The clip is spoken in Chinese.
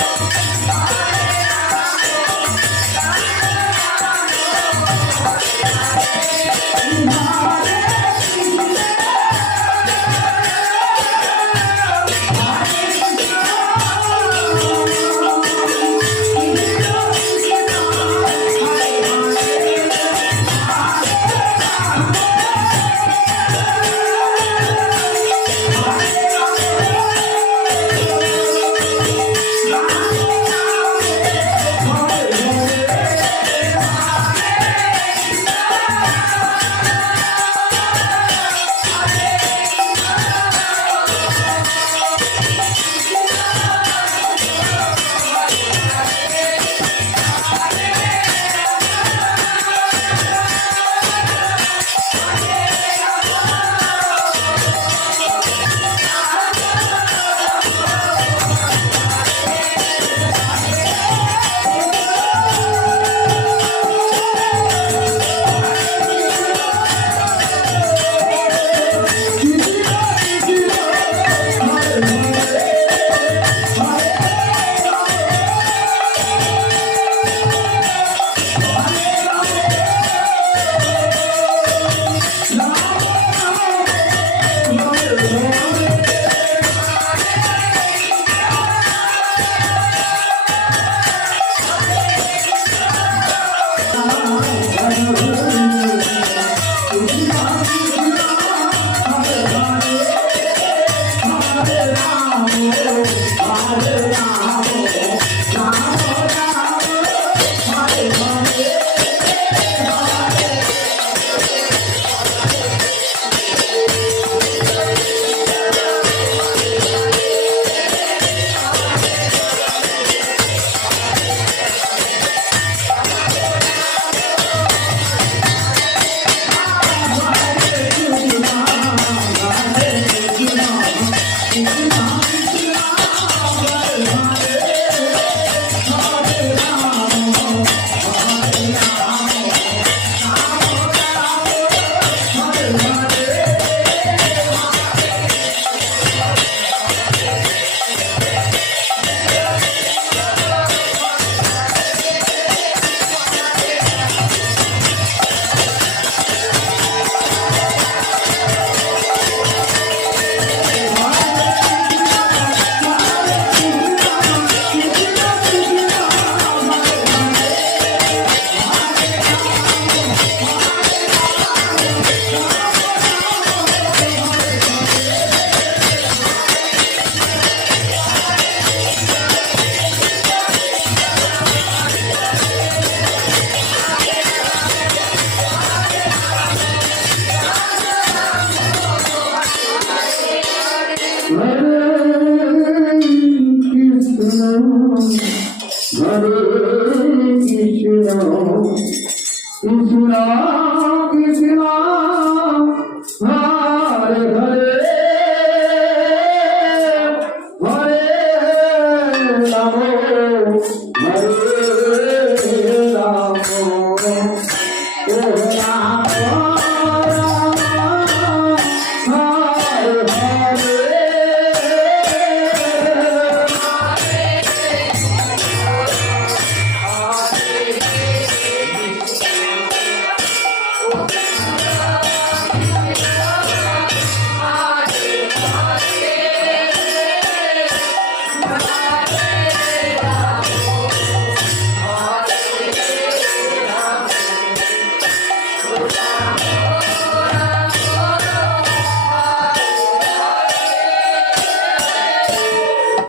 Oh, 你听着 you.